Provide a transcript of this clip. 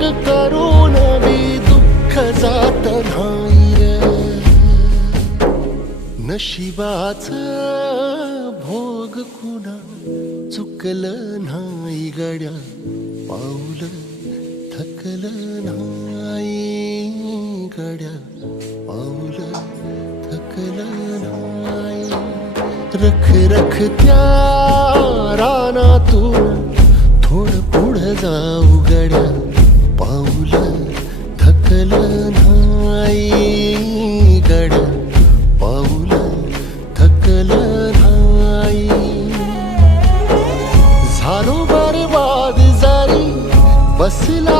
राग करून बी दुःख जात नाही रे. नशिबाचा भोग कुणा चुकलं नाही गड्या, पाऊल थकलं नाही गड्या, पाऊल थकलं नाही. रख रख त्या रानातून थोडं पुढं जाऊ गड्या, पाऊल थकलं नाही गड्या, पाऊल थकलं नाही. झालो बरबाद जरी बसला